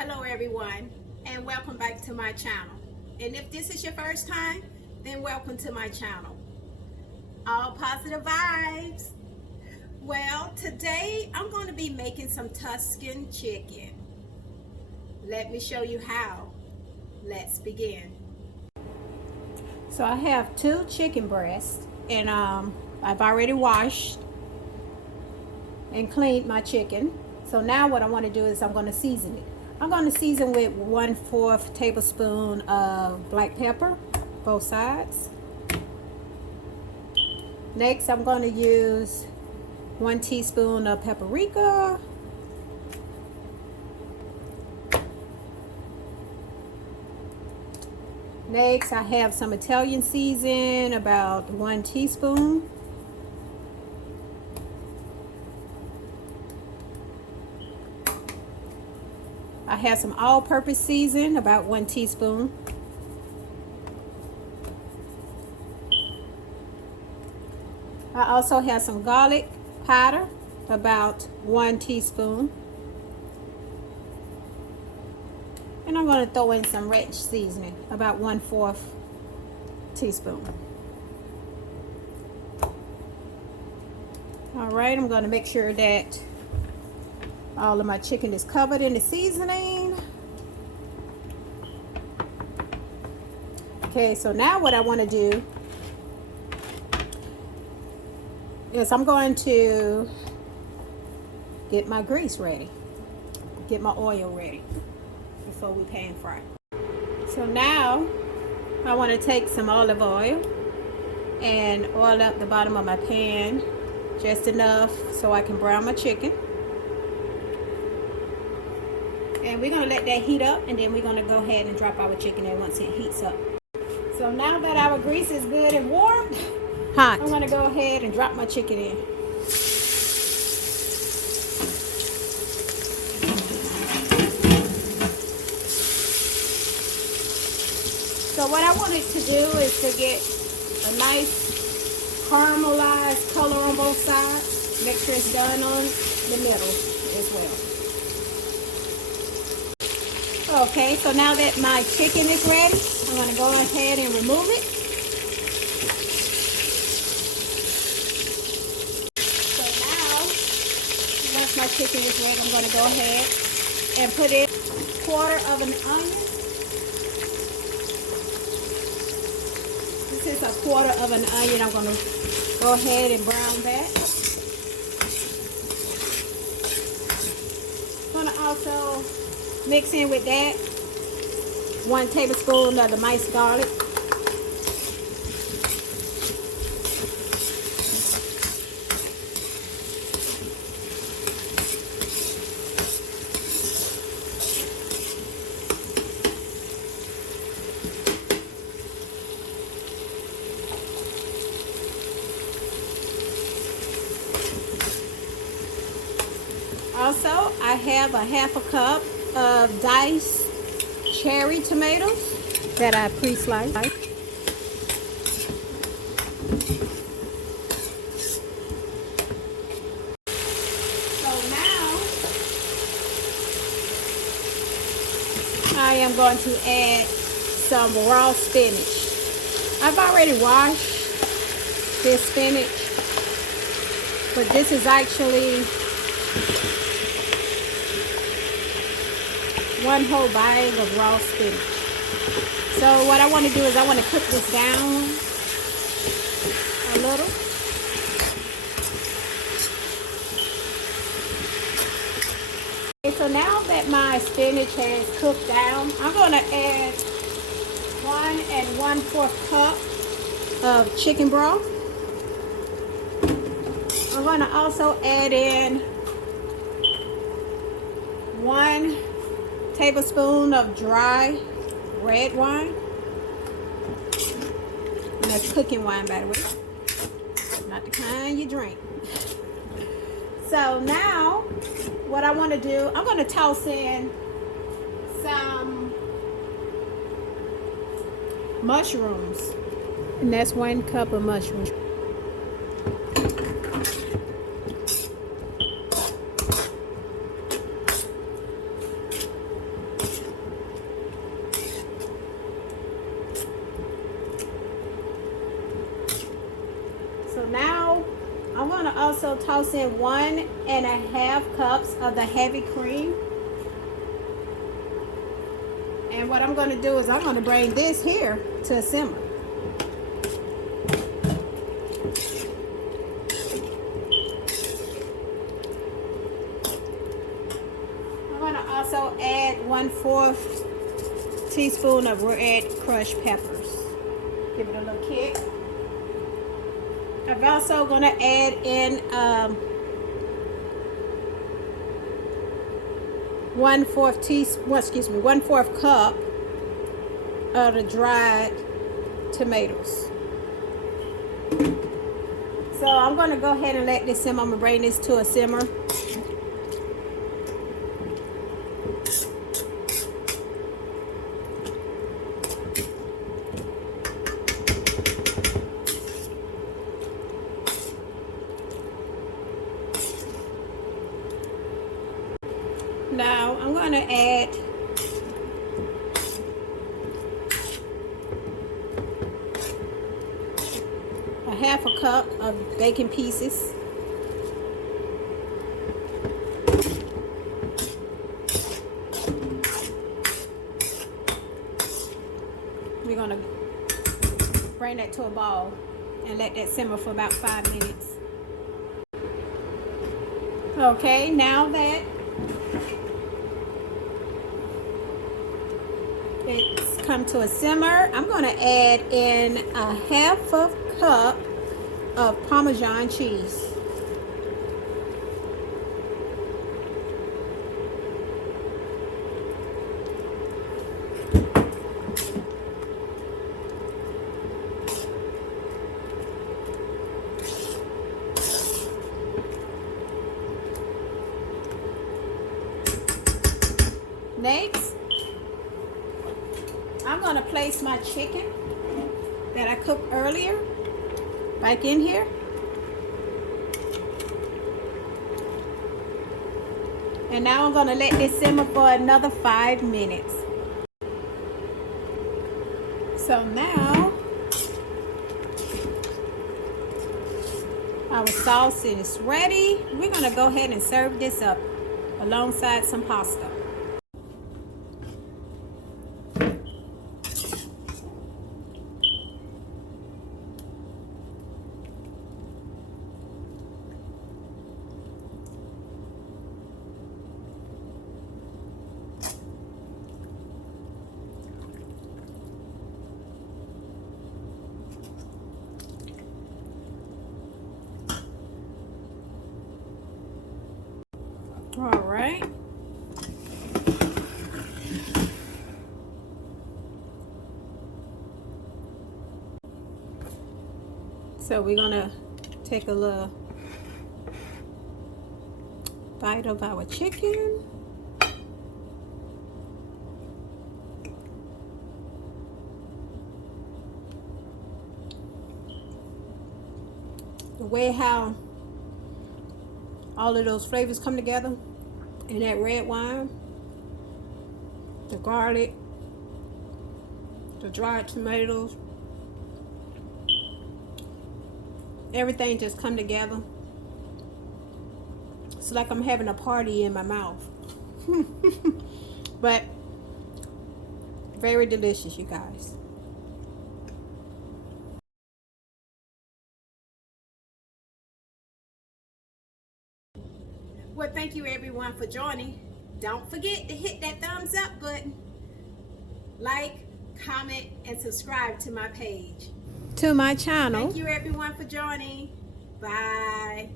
Hello everyone, and welcome back to my channel. And if this is your first time, then welcome to my channel. All positive vibes. Well, today I'm going to be making some Tuscan chicken. Let me show you how. Let's begin. So I have 2 chicken breasts, and I've already washed and cleaned my chicken. So now what I want to do is I'm going to season it. I'm going to season with 1/4 tablespoon of black pepper, both sides. Next, I'm going to use 1 teaspoon of paprika. Next, I have some Italian season, about 1 teaspoon. I have some all-purpose season, about 1 teaspoon. I also have some garlic powder, about 1 teaspoon. And I'm going to throw in some ranch seasoning, about 1/4 teaspoon. All right, I'm going to make sure that all of my chicken is covered in the seasoning. Okay, so now what I want to do is I'm going to get my grease ready, get my oil ready before we pan fry. So now I want to take some olive oil and oil up the bottom of my pan just enough so I can brown my chicken. And we're going to let that heat up, and then we're going to go ahead and drop our chicken in once it heats up. So now that our grease is good and warm, hot, I'm going to go ahead and drop my chicken in. So what I wanted to do is to get a nice caramelized color on both sides. Make sure it's done on the middle as well. Okay, so now that my chicken is ready, I'm going to go ahead and remove it. So now, once my chicken is ready, I'm going to go ahead and put in 1/4 of an onion. This is a 1/4 of an onion. I'm going to go ahead and brown that. I'm going to also mix in with that 1 tablespoon of the minced garlic. Also, I have a 1/2 cup of diced cherry tomatoes that I pre-sliced. So now I am going to add some raw spinach. I've already washed this spinach, but this is actually 1 whole bag of raw spinach. So what I want to do is I want to cook this down a little. Okay, so now that my spinach has cooked down, I'm going to add 1 1/4 cup of chicken broth. I'm going to also add in 1 tablespoon of dry red wine. And that's cooking wine, by the way, not the kind you drink. So now what I want to do, I'm going to toss in some mushrooms, and that's 1 cup of mushrooms. also toss in 1.5 cups of the heavy cream. And what I'm going to do is I'm going to bring this here to a simmer. I'm going to also add 1/4 teaspoon of red crushed peppers. Give it a little kick. I'm also going to add in 1/4 cup of the dried tomatoes. So I'm going to go ahead and let this simmer. I'm going to bring this to a simmer. Now I'm going to add a 1/2 cup of bacon pieces. We're going to bring that to a boil and let that simmer for about 5 minutes. Okay, now that it's come to a simmer, I'm going to add in a 1/2 cup of Parmesan cheese. Next, I'm going to place my chicken that I cooked earlier back in here. And now I'm going to let this simmer for another 5 minutes. So now our sauce is ready. We're going to go ahead and serve this up alongside some pasta. All right. So we're gonna take a little bite of our chicken. The way how all of those flavors come together in that red wine, the garlic, the dried tomatoes, everything just come together. It's like I'm having a party in my mouth. But very delicious, you guys. Well, thank you everyone for joining. Don't forget to hit that thumbs up button, like, comment, and subscribe to my page, to my channel. Thank you everyone for joining. Bye.